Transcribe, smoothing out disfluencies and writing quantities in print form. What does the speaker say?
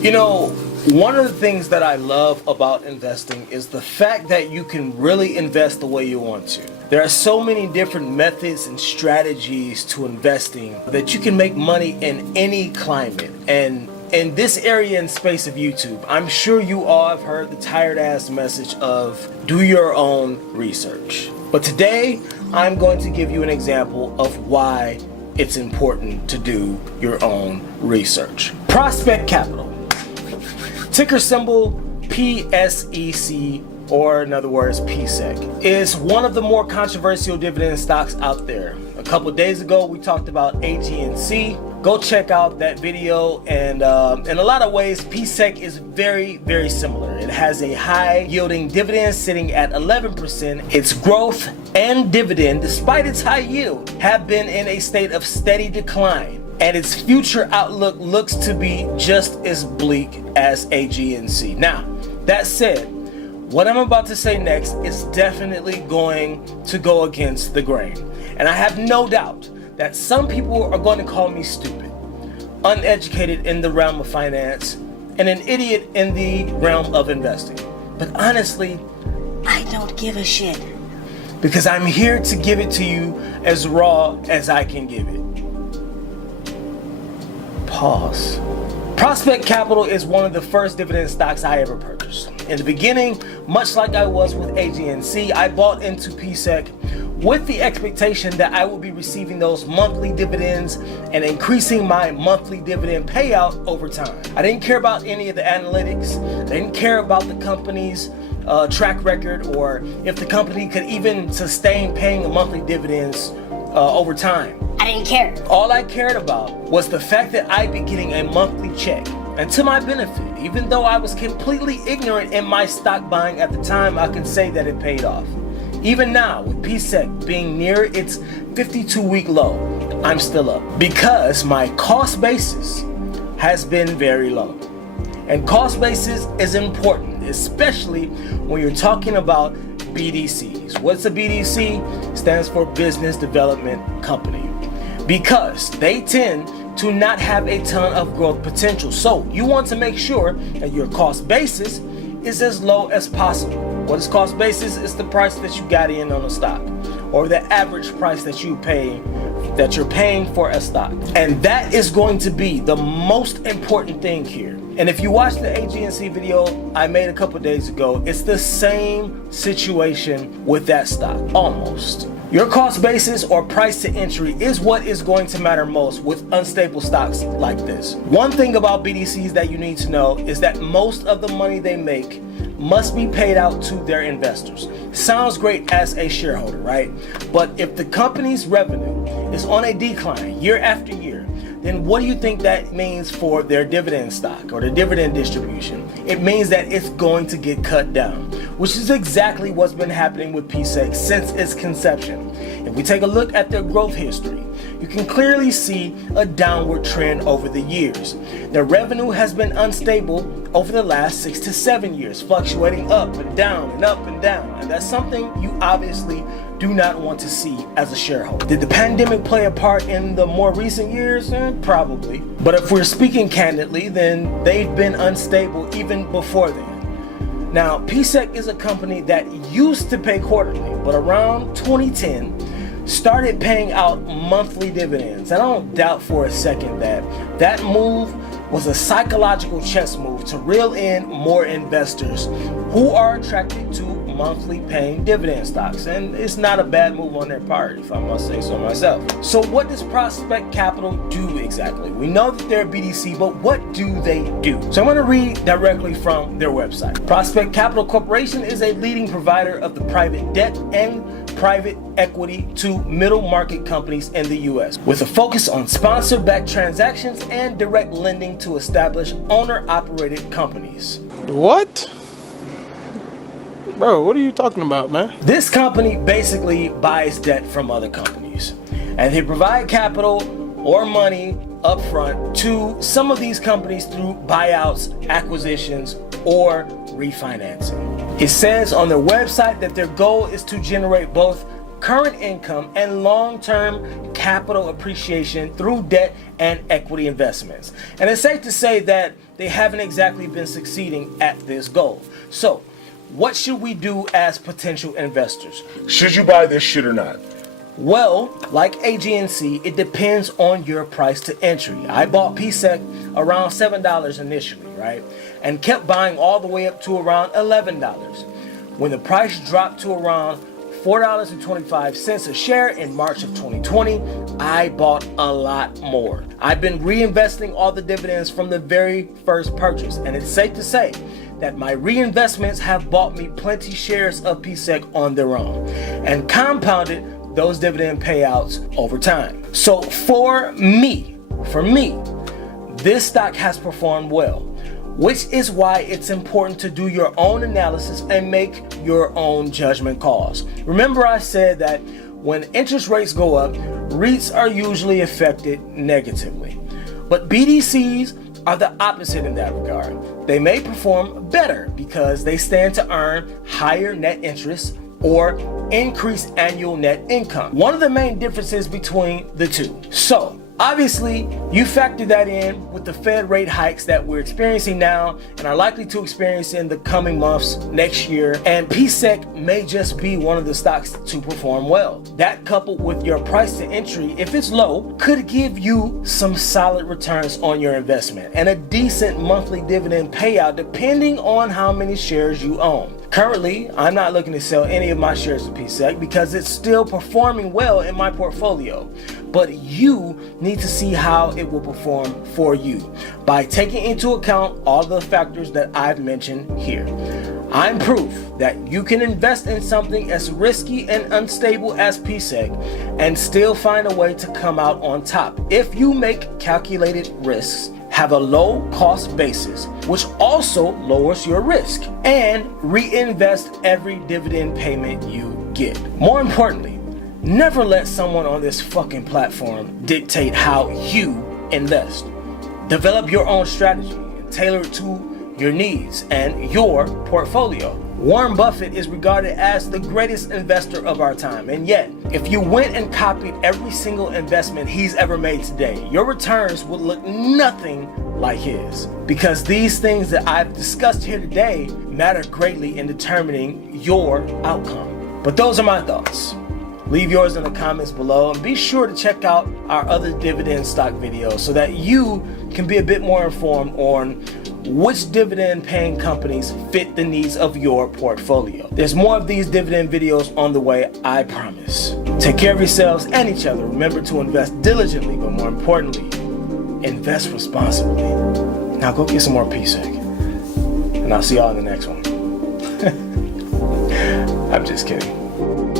You know, one of the things that I love about investing is the fact that you can really invest the way you want to. There are so many different methods and strategies to investing that you can make money in any climate. And in this area and space of YouTube, I'm sure you all have heard the tired ass message of do your own research. But today, I'm going to give you an example of why it's important to do your own research. Prospect Capital, ticker symbol PSEC, or in other words, PSEC, is one of the more controversial dividend stocks out there. A couple days ago, we talked about AG&C. Go check out that video, and in a lot of ways, PSEC is very, very similar. It has a high yielding dividend sitting at 11%. Its growth and dividend, despite its high yield, have been in a state of steady decline, and its future outlook looks to be just as bleak as AG&C. Now, that said, what I'm about to say next is definitely going to go against the grain, and I have no doubt that some people are going to call me stupid, uneducated in the realm of finance, and an idiot in the realm of investing. But honestly, I don't give a shit, because I'm here to give it to you as raw as I can give it. Pause. Prospect Capital is one of the first dividend stocks I ever purchased. In the beginning, much like I was with AG&C, I bought into PSEC with the expectation that I would be receiving those monthly dividends and increasing my monthly dividend payout over time. I didn't care about any of the analytics. I didn't care about the company's track record, or if the company could even sustain paying monthly dividends over time. I didn't care. All I cared about was the fact that I'd be getting a monthly check. And to my benefit, even though I was completely ignorant in my stock buying at the time, I can say that it paid off. Even now, with PSEC being near its 52-week low, I'm still up because my cost basis has been very low. And cost basis is important, especially when you're talking about BDCs. What's a BDC? Stands for Business Development Company, because they tend to not have a ton of growth potential. So you want to make sure that your cost basis is as low as possible. What is cost basis? It's the price that you got in on a stock, or the average price that you're paying for a stock. And that is going to be the most important thing here. And if you watch the AG&C video I made a couple days ago, it's the same situation with that stock, almost. Your cost basis or price to entry is what is going to matter most with unstable stocks like this. One thing about BDCs that you need to know is that most of the money they make must be paid out to their investors. Sounds great as a shareholder, right? But if the company's revenue is on a decline year after year, then what do you think that means for their dividend stock or the dividend distribution? It means that it's going to get cut down, which is exactly what's been happening with PSEC since its conception. If we take a look at their growth history, you can clearly see a downward trend over the years. Their revenue has been unstable over the last 6 to 7 years, fluctuating up and down and up and down. And that's something you obviously do not want to see as a shareholder. Did the pandemic play a part in the more recent years? Probably. But if we're speaking candidly, then they've been unstable even before then. Now, PSEC is a company that used to pay quarterly, but around 2010 started paying out monthly dividends. I don't doubt for a second that that move was a psychological chess move to reel in more investors who are attracted to monthly paying dividend stocks. And it's not a bad move on their part, if I must say so myself. So what does Prospect Capital do exactly? We know that they're a BDC, but what do they do? So I'm going to read directly from their website. Prospect Capital Corporation is a leading provider of the private debt and private equity to middle market companies in the US, with a focus on sponsor-backed transactions and direct lending to establish owner-operated companies. What? Bro, what are you talking about, man? This company basically buys debt from other companies, and they provide capital or money up front to some of these companies through buyouts, acquisitions, or refinancing. It says on their website that their goal is to generate both current income, and long-term capital appreciation through debt and equity investments. And it's safe to say that they haven't exactly been succeeding at this goal. So, what should we do as potential investors? Should you buy this shit or not? Well, like AGNC, it depends on your price to entry. I bought PSEC around $7 initially, right? And kept buying all the way up to around $11. When the price dropped to around $4.25 a share in March of 2020, I bought a lot more. I've been reinvesting all the dividends from the very first purchase, and it's safe to say that my reinvestments have bought me plenty shares of PSEC on their own and compounded those dividend payouts over time. So for me, this stock has performed well, which is why it's important to do your own analysis and make your own judgment calls. Remember, I said that when interest rates go up, REITs are usually affected negatively. But BDCs are the opposite in that regard. They may perform better because they stand to earn higher net interest or increase annual net income. One of the main differences between the two. So, obviously, you factor that in with the Fed rate hikes that we're experiencing now and are likely to experience in the coming months next year, and PSEC may just be one of the stocks to perform well. That, coupled with your price to entry, if it's low, could give you some solid returns on your investment and a decent monthly dividend payout depending on how many shares you own. Currently, I'm not looking to sell any of my shares of PSEC because it's still performing well in my portfolio. But you need to see how it will perform for you by taking into account all the factors that I've mentioned here. I'm proof that you can invest in something as risky and unstable as PSEC and still find a way to come out on top if you make calculated risks, have a low cost basis, which also lowers your risk, and reinvest every dividend payment you get. More importantly, never let someone on this fucking platform dictate how you invest. Develop your own strategy and tailor it to your needs and your portfolio. Warren Buffett is regarded as the greatest investor of our time, and yet, if you went and copied every single investment he's ever made today, your returns would look nothing like his. Because these things that I've discussed here today matter greatly in determining your outcome. But those are my thoughts. Leave yours in the comments below and be sure to check out our other dividend stock videos so that you can be a bit more informed on which dividend paying companies fit the needs of your portfolio. There's more of these dividend videos on the way, I promise. Take care of yourselves and each other. Remember to invest diligently, but more importantly, invest responsibly. Now go get some more PSEC. And I'll see y'all in the next one. I'm just kidding.